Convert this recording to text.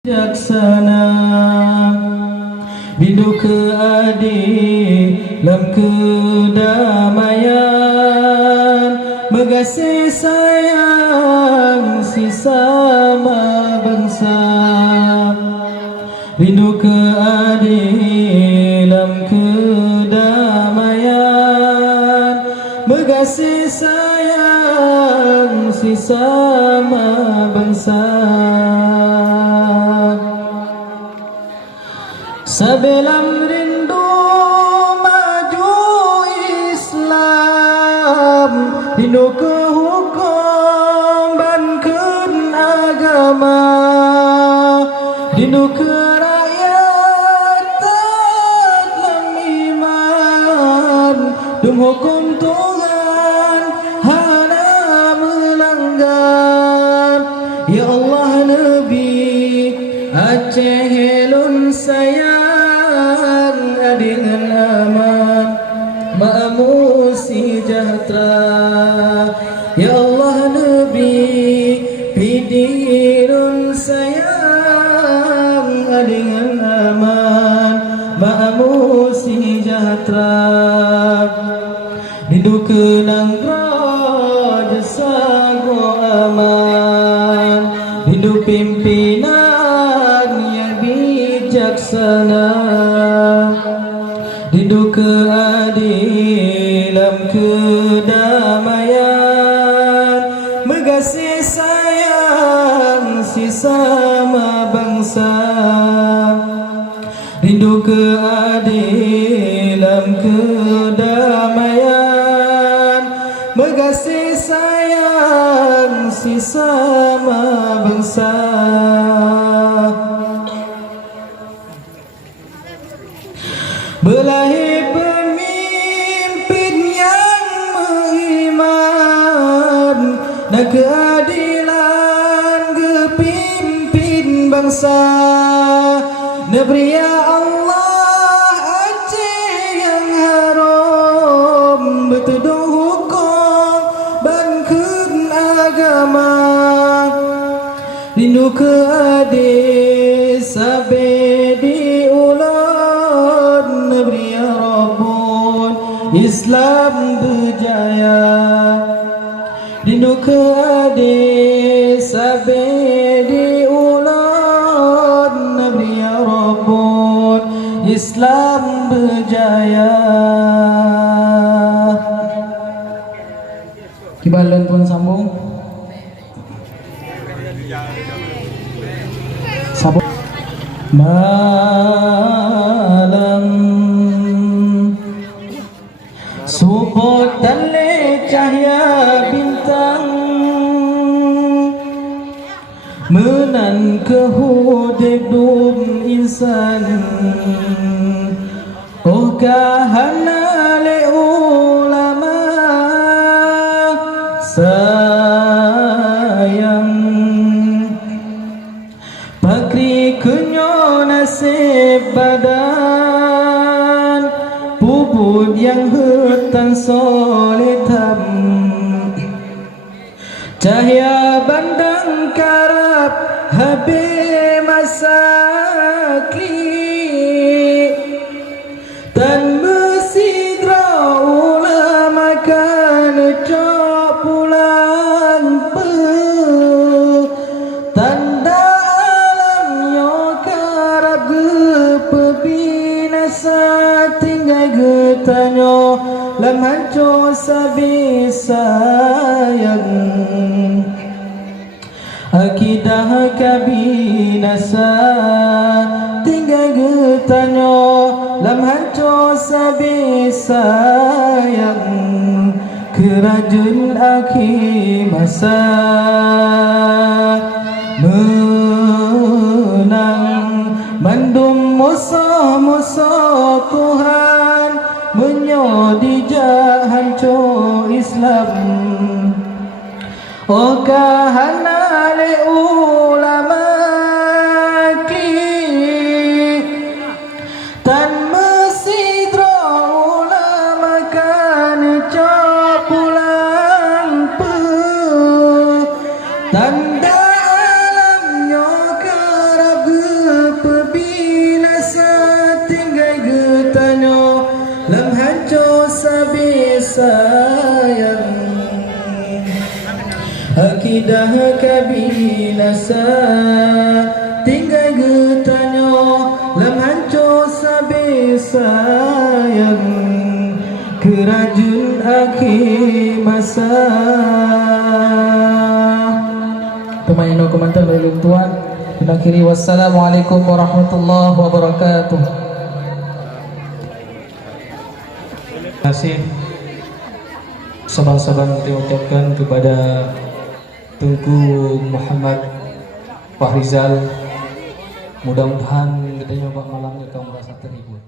Jaksana Rindu keadilan kedamaian Mengasihi sayang sesama bangsa Rindu keadilan kedamaian Mengasihi sayang sesama bangsa Sebelam rindu maju Islam Rindu ke hukum banken agama Rindu ke rakyat dalam iman Dum hukum Tuhan hana melanggar Ya Allah Nabi Aceh helun sayang dengan aman Ma'amu sejahtera Ya Allah Nabi Fidirun sayang dengan aman Ma'amu sejahtera Rindu kenang raja sago aman Rindu pimpinan yang bijaksana Rindu keadilan kedamaian Mengasihi sayang sesama bangsa Rindu keadilan kedamaian Mengasihi sayang sesama bangsa Berlahir pemimpin yang beriman Dan keadilan kepimpin bangsa Negeri ya Allah Aceh yang haram Berteduh hukum banken agama Rindu keadil sampai diulang Negeri ya Rabbun Islam berjaya Rindu keadil sampai diulang Negeri ya Rabbun Islam berjaya Kibalan pun sambung Sambung Malam Supput tali cahaya bintang Menan kehudibun insan Oh kahana le ulama Sayang Pakri kenyo nasib badan Puput yang hutan soletam Cahaya bandang karap habis masakri Tan bersidra ulama kan cok pulang pe Tanda alam yo karap gepebinasa Tinggal getanyo lam hancur sabi sayang Akidah kabinasa Tinggal getanyo lam hancur sabi sayang Kerajaan akhir masa Menang mandum musuh-musuh Tuhan Menyodijak hancur Islam Oh kahana le ulama ki Tan mesidra ulama kan capulang pe Tanda alam nyo karab sayang akidah kabinasa tinggal getanyo lam hancur sabi sayang kerajun akhir masa. Pemain komentar dari Tuan. Akhiri wassalamualaikum warahmatullahi wabarakatuh. Terima kasih sabar-sabar kita ucapkan kepada Tengku Muhammad Fahrizal. Mudah-mudahan kita nyoba malamnya kau merasa terhibur.